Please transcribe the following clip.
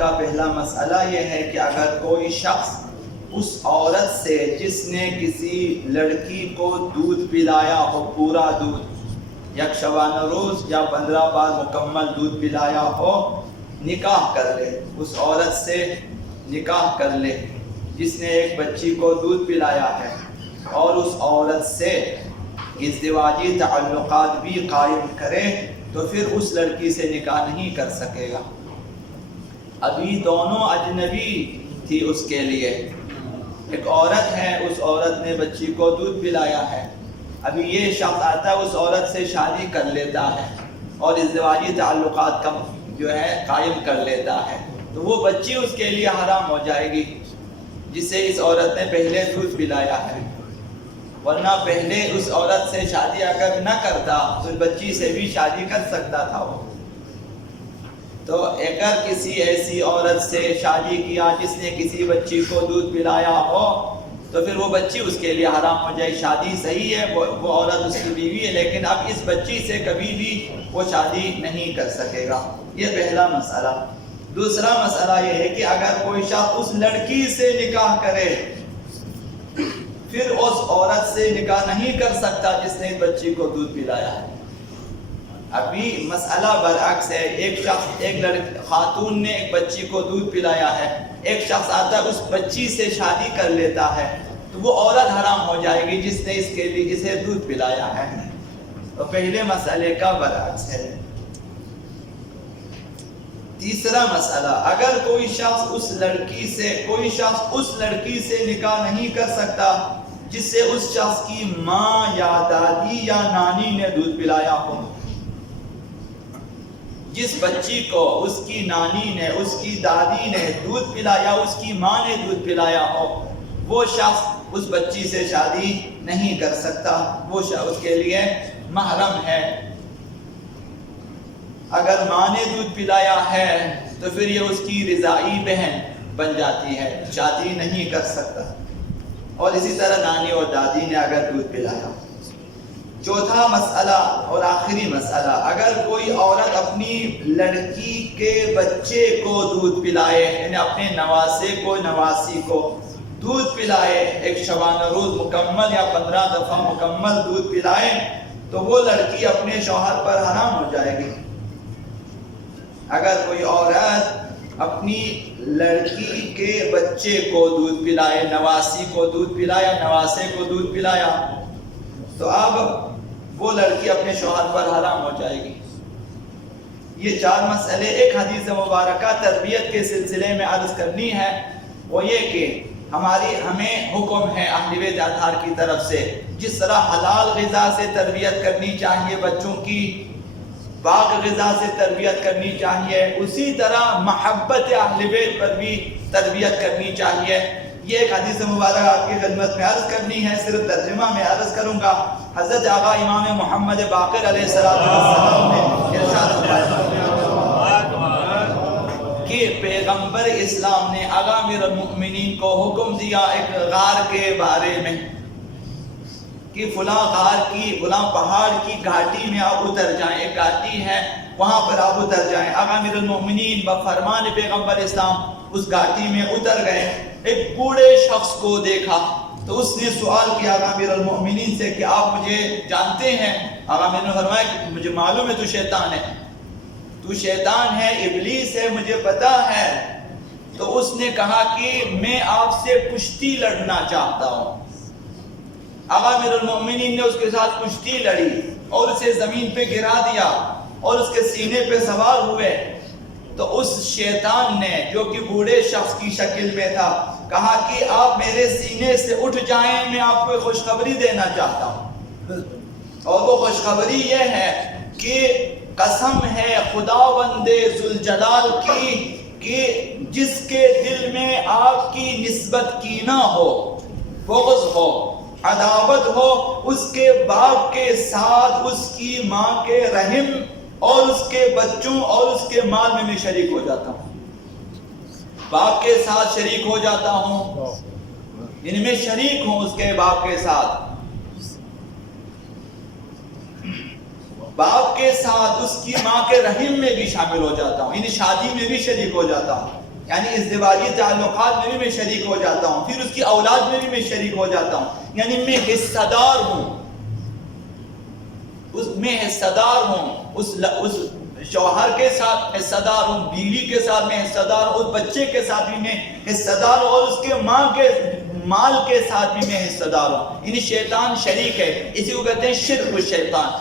کا پہلا مسئلہ یہ ہے کہ اگر کوئی شخص اس عورت سے جس نے کسی لڑکی کو دودھ پلایا ہو، پورا دودھ، یک شبانہ روز یا 15 بار مکمل دودھ پلایا ہو، نکاح کر لے، اس عورت سے نکاح کر لے جس نے ایک بچی کو دودھ پلایا ہے، اور اس عورت سے ازدواجی تعلقات بھی قائم کرے، تو پھر اس لڑکی سے نکاح نہیں کر سکے گا۔ ابھی دونوں اجنبی تھی اس کے لیے، ایک عورت ہے، اس عورت نے بچی کو دودھ پلایا ہے، ابھی یہ شخص آتا ہے اس عورت سے شادی کر لیتا ہے اور ازدواجی تعلقات کا جو ہے قائم کر لیتا ہے، تو وہ بچی اس کے لیے حرام ہو جائے گی جسے اس عورت نے پہلے دودھ پلایا ہے، ورنہ پہلے اس عورت سے شادی اگر نہ کرتا تو اس بچی سے بھی شادی کر سکتا تھا وہ۔ تو اگر کسی ایسی عورت سے شادی کیا جس نے کسی بچی کو دودھ پلایا ہو تو پھر وہ بچی اس کے لیے حرام ہو جائے۔ شادی صحیح ہے، وہ عورت اس کی بیوی ہے، لیکن اب اس بچی سے کبھی بھی وہ شادی نہیں کر سکے گا۔ یہ پہلا مسئلہ۔ دوسرا مسئلہ یہ ہے کہ اگر کوئی شخص اس لڑکی سے نکاح کرے پھر اس عورت سے نکاح نہیں کر سکتا جس نے اس بچی کو دودھ پلایا ہے۔ ابھی مسئلہ برعکس ہے، ایک خاتون نے ایک بچی کو دودھ پلایا ہے، ایک شخص آتا ہے اس بچی سے شادی کر لیتا ہے، تو وہ عورت حرام ہو جائے گی جس نے اس کے لیے اسے دودھ پلایا ہے۔ تو پہلے مسئلے کا برعکس ہے۔ تیسرا مسئلہ، اگر کوئی شخص اس لڑکی سے نکاح نہیں کر سکتا جس سے اس شخص کی ماں یا دادی یا نانی نے دودھ پلایا ہو، جس بچی کو اس کی نانی نے، اس کی دادی نے دودھ پلایا، اس کی ماں نے دودھ پلایا ہو، وہ شخص اس بچی سے شادی نہیں کر سکتا، وہ شخص اس کے لیے محرم ہے۔ اگر ماں نے دودھ پلایا ہے تو پھر یہ اس کی رضاعی بہن بن جاتی ہے، شادی نہیں کر سکتا، اور اسی طرح نانی اور دادی نے اگر دودھ پلایا۔ چوتھا مسئلہ اور آخری مسئلہ، اگر کوئی عورت اپنی لڑکی کے بچے کو دودھ پلائے، یعنی اپنے نواسے کو، نواسی کو دودھ پلائے، ایک شبانہ روز مکمل یا 15 دفعہ مکمل دودھ پلائے، تو وہ لڑکی اپنے شوہر پر حرام ہو جائے گی۔ اگر کوئی عورت اپنی لڑکی کے بچے کو دودھ پلائے، نواسی کو دودھ پلایا، نواسے کو دودھ پلایا، تو اب وہ لڑکی اپنے شوہر پر حرام ہو جائے گی۔ یہ 4 مسئلے ایک حدیث مبارکہ تربیت کے سلسلے میں عرض کرنی ہے، وہ یہ کہ ہمیں حکم ہے اہل بیت اطہار کی طرف سے، جس طرح حلال غذا سے تربیت کرنی چاہیے بچوں کی، پاک غذا سے تربیت کرنی چاہیے، اسی طرح محبت اہل بیت پر بھی تربیت کرنی چاہیے۔ یہ ایک حدیث مبارک آپ کی خدمت میں عرض کرنی ہے، صرف ترجمہ میں عرض کروں گا۔ حضرت آقا امام محمد باقر علیہ السلام نے ارشاد فرمایا کہ پیغمبر اسلام نے آقا امیر المؤمنین کو حکم دیا ایک غار کے بارے میں کہ فلاں غار کی، فلاں پہاڑ کی گھاٹی میں آپ اتر جائیں، ایک گھاٹی ہے وہاں پر آپ اتر جائیں۔ آقا امیر المؤمنین بفرمان پیغمبر اسلام اس گھاٹی میں اتر گئے، ایک بوڑھے شخص کو دیکھا تو اس نے سوال کیا آقا امیر المؤمنین سے کہ آپ مجھے جانتے ہیں؟ آقا امیر نے فرمایا کہ مجھے معلوم ہے تو شیطان ہے، تو شیطان ہے، ابلیس ہے، مجھے پتا ہے۔ تو اس نے کہا کہ میں آپ سے کشتی لڑنا چاہتا ہوں۔ آقا امیر المؤمنین نے اس کے ساتھ کشتی لڑی اور اسے زمین پہ گرا دیا اور اس کے سینے پہ سوار ہوئے، تو اس شیطان نے جو کہ بوڑھے شخص کی شکل میں تھا کہا کہ آپ میرے سینے سے اٹھ جائیں، میں آپ کو خوشخبری دینا چاہتا ہوں، اور وہ خوشخبری یہ ہے کہ قسم ہے خداوند ذوالجلال کی کہ جس کے دل میں آپ کی نسبت کینہ ہو، بغض ہو، عداوت ہو، اس کے باپ کے ساتھ اس کی ماں کے رحم اور اس کے بچوں اور اس کے مال میں شریک ہو جاتا ہوں، باپ کے ساتھ شریک ہو جاتا ہوں، ان میں شریک ہوں اس کے باپ کے ساتھ، باپ کے ساتھ اس کی ماں کے رحم میں بھی شامل ہو جاتا ہوں، ان شادی میں بھی شریک ہو جاتا ہوں، یعنی ازدواجی تعلقات میں بھی میں شریک ہو جاتا ہوں، پھر اس کی اولاد میں بھی میں شریک ہو جاتا ہوں، یعنی میں حصہ دار ہوں، میں حصہ دار ہوں، اس شوہر کے ساتھ حصہ دار ہوں، بیوی کے ساتھ میں حصہ دار ہوں، اس بچے کے ساتھ بھی میں حصہ دار ہوں، اور اس کے ماں کے مال کے ساتھ بھی میں حصہ دار ہوں. یعنی شیطان شریک ہے، اسی کو کہتے ہیں شرک الشیطان.